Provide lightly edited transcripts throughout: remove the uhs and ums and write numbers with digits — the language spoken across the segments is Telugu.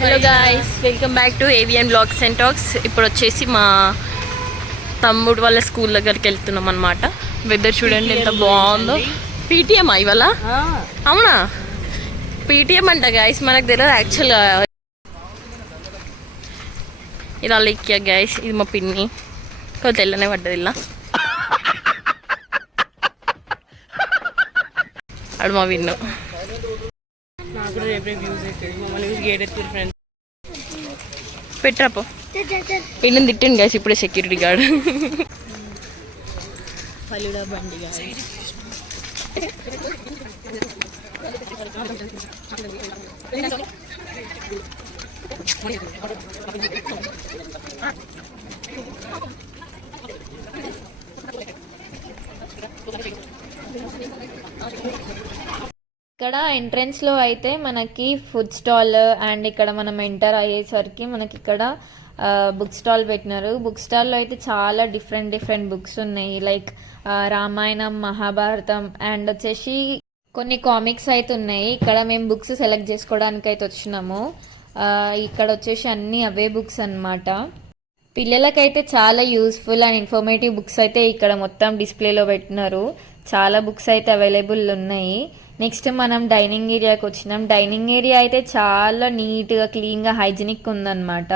Hello guys, welcome back to AVN blogs and talks. ఇప్పుడు వచ్చేసి మా తమ్ముడు వాళ్ళ స్కూల్ దగ్గరికి వెళ్తున్నాం అనమాట. వెదర్ చూడండి ఎంత బాగుందో. పీటీఎం ఇవాళ? అవునా, పీటీఎం అంట గాయస్, మనకు తెలియదు యాక్చువల్గా. ఇలా లెక్కియా గాయస్, ఇది మా పిన్ని కొంచెం తెల్లనే పడ్డది. ఇలా అడు మా విన్ను పెట్టరాపో. ఎన్ని తిట్టాను గాయస్ ఇప్పుడే సెక్యూరిటీ గార్డ్. ఇక్కడ ఎంట్రన్స్లో అయితే మనకి ఫుడ్ స్టాల్ అండ్ ఇక్కడ మనం ఎంటర్ అయ్యేసరికి మనకి ఇక్కడ బుక్ స్టాల్ పెట్టినారు. బుక్ స్టాల్లో అయితే చాలా డిఫరెంట్ బుక్స్ ఉన్నాయి. లైక్ రామాయణం, మహాభారతం అండ్ వచ్చేసి కొన్ని కామిక్స్ అయితే ఉన్నాయి. ఇక్కడ మేము బుక్స్ సెలెక్ట్ చేసుకోవడానికి అయితే వచ్చినాము. ఇక్కడ వచ్చేసి అన్నీ అవే బుక్స్ అన్నమాట. పిల్లలకైతే చాలా యూస్ఫుల్ అండ్ ఇన్ఫర్మేటివ్ బుక్స్ అయితే ఇక్కడ మొత్తం డిస్ప్లేలో పెట్టినారు. చాలా బుక్స్ అయితే అవైలబుల్ ఉన్నాయి. నెక్స్ట్ మనం డైనింగ్ ఏరియాకి వచ్చినాం. డైనింగ్ ఏరియా అయితే చాలా నీట్గా, క్లీన్గా, హైజీనిక్ ఉందన్నమాట.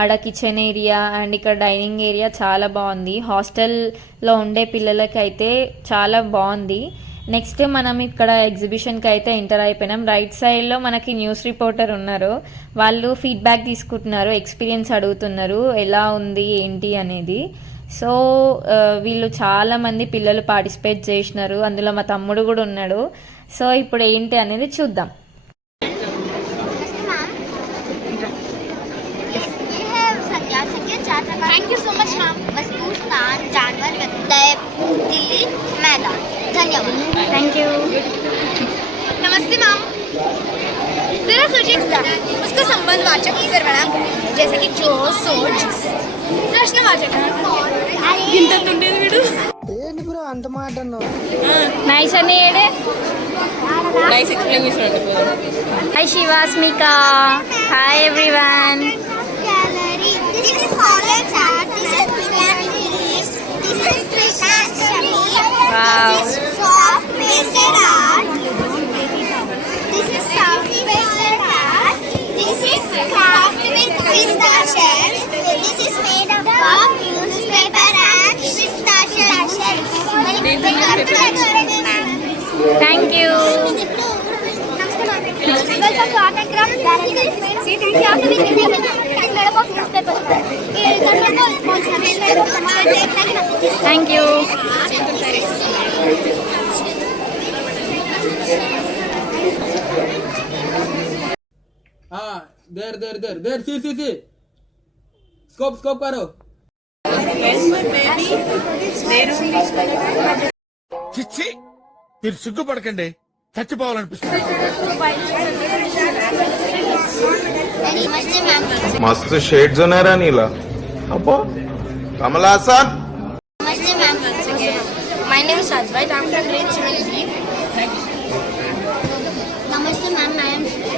ఆడ కిచెన్ ఏరియా అండ్ ఇక్కడ డైనింగ్ ఏరియా చాలా బాగుంది. హాస్టల్లో ఉండే పిల్లలకి అయితే చాలా బాగుంది. నెక్స్ట్ మనం ఇక్కడ ఎగ్జిబిషన్కి అయితే ఎంటర్ అయిపోయినాం. రైట్ సైడ్లో మనకి న్యూస్ రిపోర్టర్ ఉన్నారు. వాళ్ళు ఫీడ్బ్యాక్ తీసుకుంటున్నారు, ఎక్స్పీరియన్స్ అడుగుతున్నారు ఎలా ఉంది ఏంటి అనేది. సో వీళ్ళు చాలామంది పిల్లలు పార్టిసిపేట్ చేసినారు. అందులో మా తమ్ముడు కూడా ఉన్నాడు. సో ఇప్పుడు ఏంటి అనేది చూద్దాం. Thank you so much ma'am. वस्तु स्थान जानवर दिल्ली मैदान. धन्यवाद. Thank you. नमस्ते मैम. जरा सोचिए उसका संबंधवाचक सर्वनाम जैसे कि जो, सो, जिस. प्रश्नवाचक నైస్ అని ఏడే నైస్ ఎక్స్ప్లెయిన్ చేసినట్టు. Hi Shivasmika. Hi everyone. This is college art. This is This is Krishnaష్టమి. Wow. This is soft pasted art. This is soft pasted art. This is craft with pistachio shells. This is made up of newspaper and pistachio shells. Thank you. Welcome to Art and Craft. See, thank you. After we can make it made up of newspapers. Thank you. there see scope karo. చిచ్చి, మీరు సిగ్గుపడకండి, చచ్చిపోవాలనిపిస్తుంది. मस्त शेड्स होणार नीला अप्पो कमला sir. My name is Advait. I am from grade 7C. Namaste ma'am.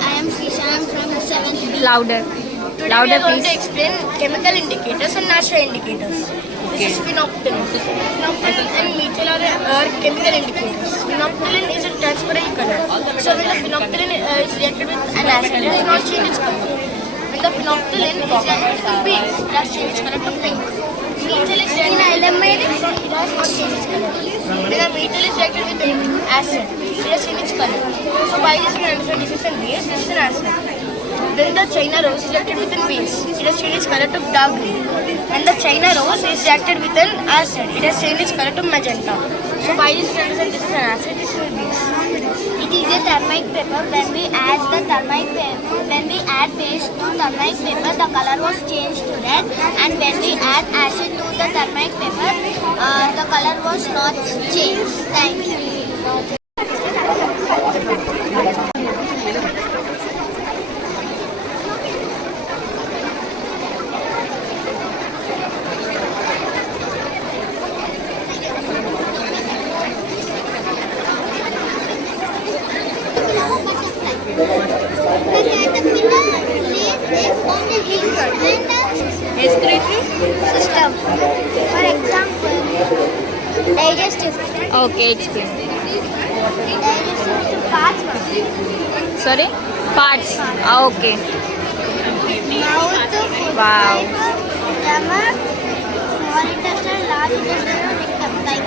I am Srisha. I am from 7th B. Louder. Today Louder, we are going please. to explain chemical indicators and natural indicators. This is phenolphthalein. Phenolphthalein and methyl are chemical indicators. Phenolphthalein is a transparent color. So when the phenolphthalein is reacted with an acid, it does not change its color. When the phenolphthalein is reacted with pink, it has changed its color to pink. Methyl is reacted with it has not changed its color. When the methyl is reacted with acid, it has changed its color. So by this we understand this is a base, this is an acid. Then the China rose is reacted with a base. It has changed its color to dark green. When the China rose is reacted with an acid, it has changed its color to magenta. So by this we understand this is an acid, this is a base. It is a thermite paper. When we add base to thermite paper, the color was changed to red. And when we add acid to the thermite paper, the color was not changed. Thank you. The caterpillar lays respiratory system. For example, digestive. Okay, explain. Digestive parts. Sorry? Parts. Okay. Mouth, food Wow. fiber, stomach, small intestine, large intestine, rectum. Like.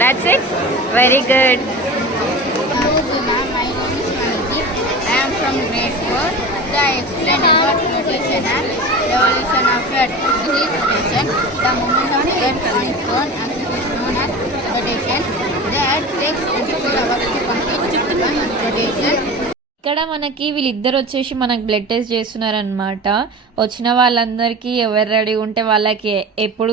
That's it? Very good. My name is Manjeet. I am from grade 4. I explain about rotation and revolution of Earth. This is rotation. The movement of Earth on its own axis is known as rotation. The Earth takes 24 hours to complete one rotation. ఇక్కడ మనకి వీళ్ళిద్దరు వచ్చేసి మనకు బ్లడ్ టెస్ట్ చేస్తున్నారనమాట. వచ్చిన వాళ్ళందరికీ ఎవరు రెడీ ఉంటే వాళ్ళకి ఎప్పుడు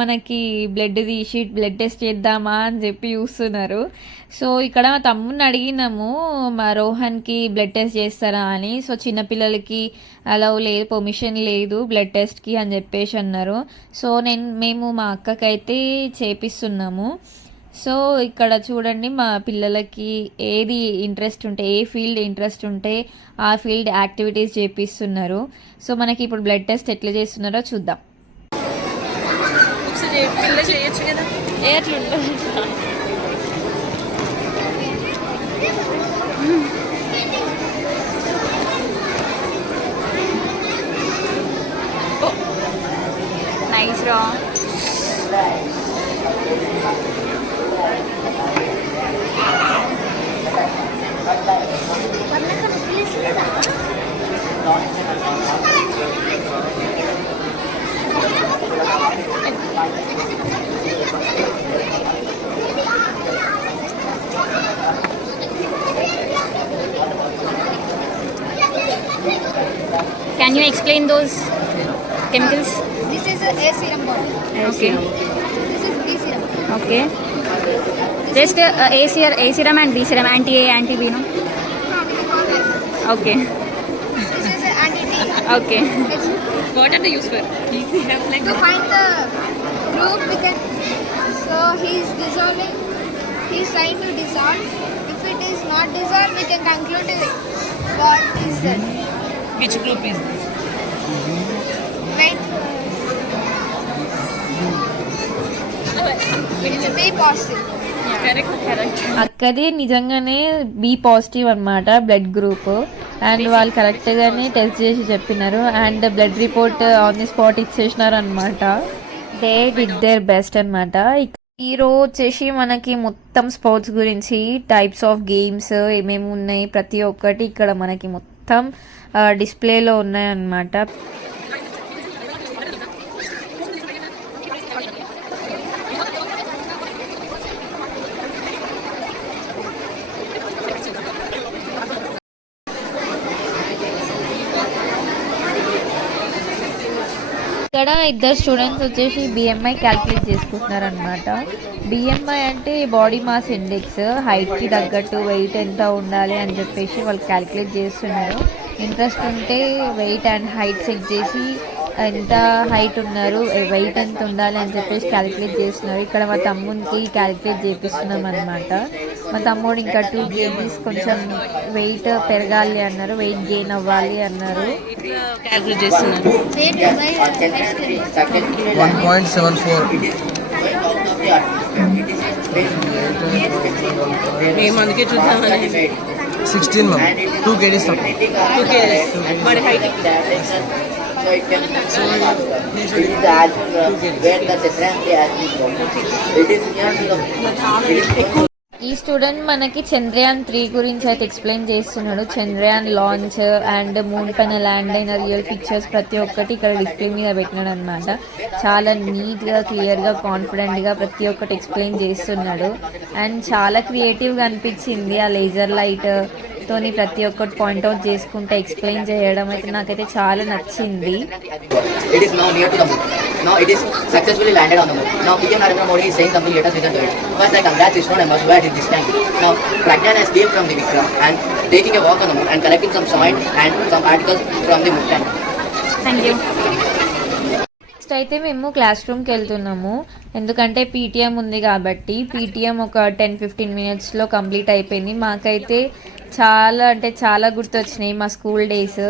మనకి బ్లడ్ తీసి బ్లడ్ టెస్ట్ చేద్దామా అని చెప్పి చూస్తున్నారు. సో ఇక్కడ మా తమ్ముడిని అడిగినాము, మా రోహన్కి బ్లడ్ టెస్ట్ చేస్తారా అని. సో చిన్నపిల్లలకి అలా లేదు, పర్మిషన్ లేదు బ్లడ్ టెస్ట్కి అని చెప్పేసి అన్నారు. సో మేము మా అక్కకైతే చేపిస్తున్నాము. సో ఇక్కడ చూడండి, మా పిల్లలకి ఏది ఇంట్రెస్ట్ ఉంటే, ఏ ఫీల్డ్ ఇంట్రెస్ట్ ఉంటే ఆ ఫీల్డ్ యాక్టివిటీస్ చేపిస్తున్నారు. సో మనకి ఇప్పుడు బ్లడ్ టెస్ట్ ఎట్లా చేస్తున్నారో చూద్దాం. చేయొచ్చు కదా. నైస్ రా. Can you explain those chemicals? This is a serum bottle. Okay. This is B serum. Okay. Just A serum and B serum, anti-A, anti-B, no? Okay. This is anti-T. Okay. What are they used for? To find the group we can. So he's dissolving. He's trying to dissolve. If it is not dissolved, we can conclude what is that. Which group is this? Wait. It's B positive. Correct. అక్కది నిజంగానే బి పాజిటివ్ అనమాట బ్లడ్ గ్రూప్. అండ్ వాళ్ళు కరెక్ట్గానే టెస్ట్ చేసి చెప్పినారు. And blood report on the spot ఇచ్చేసినారు అనమాట. దే డిడ్ దేర్ బెస్ట్ అనమాట. ఈరోజు వచ్చేసి మనకి మొత్తం స్పోర్ట్స్ గురించి, టైప్స్ ఆఫ్ గేమ్స్ ఏమేమి ఉన్నాయి ప్రతి ఒక్కటి ఇక్కడ మనకి మొత్తం డిస్ప్లేలో ఉన్నాయన్నమాట. ఇక్కడ ఇద్దరు స్టూడెంట్స్ వచ్చేసి బిఎంఐ క్యాల్కులేట్ చేసుకుంటున్నారు అనమాట. బిఎంఐ అంటే బాడీ మాస్ ఇండెక్స్, హైట్కి తగ్గట్టు వెయిట్ ఎంత ఉండాలి అని చెప్పేసి వాళ్ళు క్యాల్కులేట్ చేస్తున్నారు. ఇంట్రెస్ట్ ఉంటే వెయిట్ అండ్ హైట్ చెక్ చేసి ఎంత హైట్ ఉన్నారు, వెయిట్ ఎంత ఉండాలి అని చెప్పేసి క్యాలిక్యులేట్ చేస్తున్నారు. ఇక్కడ మా తమ్ముడికి క్యాలిక్యులేట్ చేపిస్తున్నాం అనమాట. మా తమ్ముడు ఇంకా 2 kgs కొంచెం వెయిట్ పెరగాలి అన్నారు, వెయిట్ గెయిన్ అవ్వాలి అన్నారు. క్యాల్కులేట్ చేస్తున్నాను. 1.74. మేము అందుకే చూద్దామని. 16 ma'am. 2 kgs తక్కువ. 2 kgs. మరి హైట్ ఈ స్టూడెంట్ మనకి చంద్రయాన్ 3 గురించి అయితే ఎక్స్ప్లెయిన్ చేస్తున్నాడు. చంద్రయాన్ లాంచ్ అండ్ మూన్ పైన ల్యాండ్ అయిన రియల్ పిక్చర్స్ ప్రతి ఒక్కటి ఇక్కడ డిస్ప్లే మీద పెట్టినాడు అనమాట. చాలా నీట్గా, క్లియర్గా, కాన్ఫిడెంట్గా ప్రతి ఒక్కటి ఎక్స్ప్లెయిన్ చేస్తున్నాడు. అండ్ చాలా క్రియేటివ్గా అనిపించింది ఆ లేజర్ లైట్ తోని ప్రతి ఒక్కటి పాయింట్అవుట్ చేసుకుంటే ఎక్స్ప్లెయిన్ చేయడం అయితే నాకైతే చాలా నచ్చింది. It is now near to the moon. Now it is successfully landed on the moon. Now PM Narendra Modi is saying something, let us listen to it. First, I congrats astronomers who had this time. Now Pragyan has came from the Vikram and taking a walk on the moon and collecting some soil and some articles from the moon. Thank you. Next అయితే మేము క్లాస్ రూమ్కి వెళ్తున్నాము. ఎందుకంటే పీటీఎం ఉంది కాబట్టి. పీటీఎం ఒక 10-15 minutesలో కంప్లీట్ అయిపోయింది. మాకైతే చాలా అంటే చాలా గుర్తొచ్చినాయి మా స్కూల్ డేస్.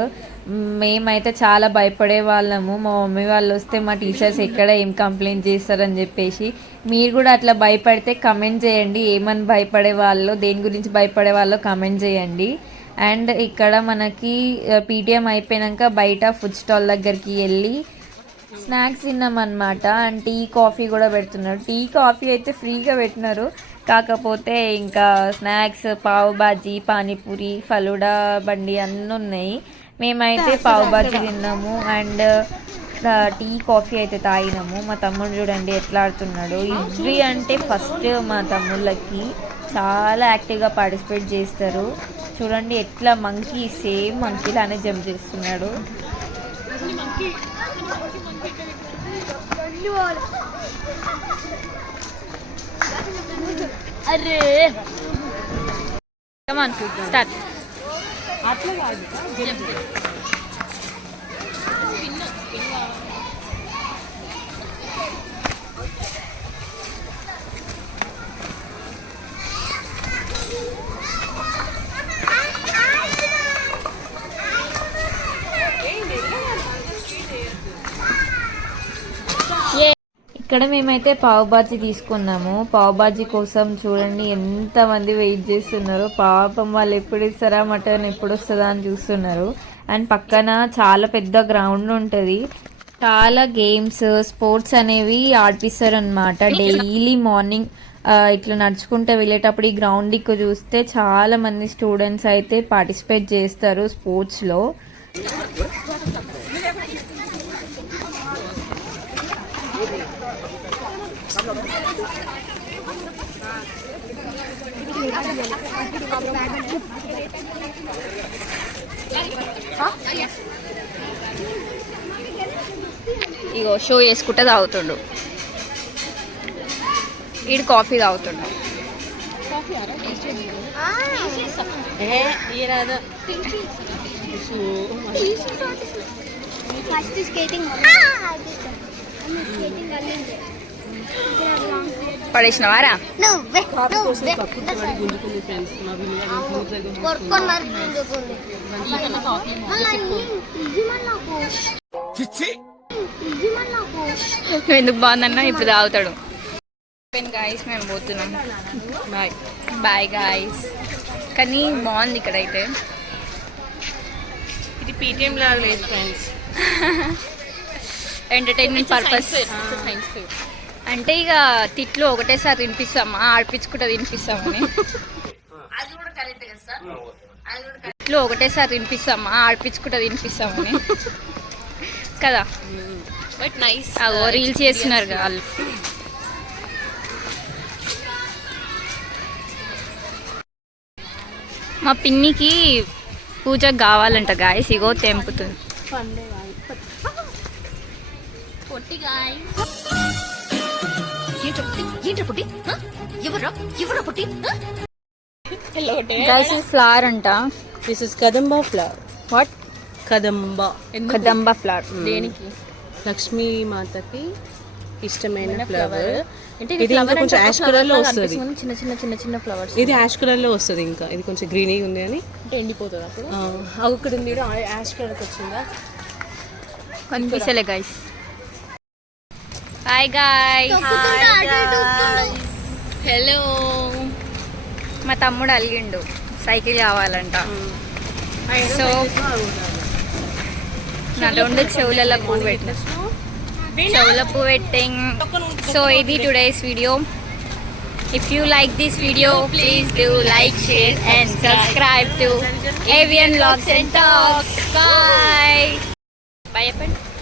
మేమైతే చాలా భయపడే వాళ్ళము. మా మమ్మీ వాళ్ళు వస్తే మా టీచర్స్ ఎక్కడ ఏం కంప్లైంట్ చేస్తారని చెప్పేసి. మీరు కూడా అట్లా భయపడితే కమెంట్ చేయండి, ఏమని భయపడే వాళ్ళు, దేని గురించి భయపడే వాళ్ళో కమెంట్ చేయండి. అండ్ ఇక్కడ మనకి పీటీఎం అయిపోయాక బయట ఫుడ్ స్టాల్ దగ్గరికి వెళ్ళి స్నాక్స్ తిన్నామన్నమాట. అండ్ టీ కాఫీ కూడా పెడుతున్నారు. టీ కాఫీ అయితే ఫ్రీగా పెట్టినారు, కాకపోతే ఇంకా స్నాక్స్ పావు బాజీ, పానీపూరి, ఫలూడా బండి అన్నీ ఉన్నాయి. మేమైతే పావు బాజీ తిన్నాము అండ్ టీ కాఫీ అయితే తాగినాము. మా తమ్ముడు చూడండి ఎట్లా ఆడుతున్నాడు. ఇవి అంటే ఫస్ట్ మా తమ్ముళ్ళకి చాలా యాక్టివ్గా పార్టిసిపేట్ చేస్తారు. చూడండి ఎట్లా మంకీ సేమ్ మంకీలానే జంప్ చేస్తున్నాడు. అరే కమాన్ స్టార్ట్. అట్లా కాదు ఇక్కడ మేమైతే పావు బాజీ తీసుకున్నాము. పావు బాజీ కోసం చూడండి ఎంతమంది వెయిట్ చేస్తున్నారు. పాపం వాళ్ళు ఎప్పుడు ఇస్తారా మటన్, ఎప్పుడు వస్తుందా అని చూస్తున్నారు. అండ్ పక్కన చాలా పెద్ద గ్రౌండ్ ఉంటుంది. చాలా గేమ్స్, స్పోర్ట్స్ అనేవి ఆడిపిస్తారు అనమాట. డైలీ మార్నింగ్ ఇట్లా నడుచుకుంటూ వెళ్ళేటప్పుడు ఈ గ్రౌండ్ దిక్కు చూస్తే చాలా మంది స్టూడెంట్స్ అయితే పార్టిసిపేట్ చేస్తారు స్పోర్ట్స్లో. ఇగో షో వేసుకుంటే తాగుతుండు. ఈడు కాఫీ తాగుతుండు. పడేసినవారా? ఎందుకు బాగుందన్నా ఇప్పుడు తాగుతాడు. గాయస్ మేము పోతున్నాం. Bye bye guys. కానీ బాగుంది ఇక్కడైతే. ఇది పీటీఎం లాగా లేదు ఫ్రెండ్స్, ఎంటర్టైన్మెంట్ పర్పస్. అంటే ఇక తిట్లు ఒకటేసారి తినిపిస్తామా, ఆడిపించుకుంటా తినిపిస్తామని. తిట్లు ఒకటేసారి తినిపిస్తామా, ఆడిపించుకుంటా తినిపిస్తామని కదా. But nice. రీల్స్ చేస్తున్నారు వాళ్ళు. మా పిన్నికి పూజకు కావాలంట గాయస్. ఇగో తెంపుతుంది. ఫ్లవర్ అంట. This is Kadamba flower. What? Kadamba. Kadamba flower దేనికి? లక్ష్మీ మాతకి ఇష్టమైన ఫ్లవర్. ఇది ఇంకా కొంచెం యాష్ కలర్ లో వస్తుంది. చిన్న చిన్న చిన్న చిన్న ఫ్లవర్స్. ఇది యాష్ కలర్ లో వస్తుంది. ఇంకా ఇది కొంచెం గ్రీనీగా ఉంది అని ఎండిపోతుంది అప్పుడు. అక్కడ ఉంది యాష్ కలర్ వచ్చిందా కనిపిస్తలే గైస్. Hi guys. హలో. మా తమ్ముడు అలిగిండు, సైకిల్ కావాలంట. సో నా రెండు చెవులలో పువ్వు పెట్టిన, చెవుల పువ్వు పెట్టింగ్. సో ఇది today's video. If you like this video, please do like, share and subscribe to Avian Vlogs and Talks. Bye. Bye.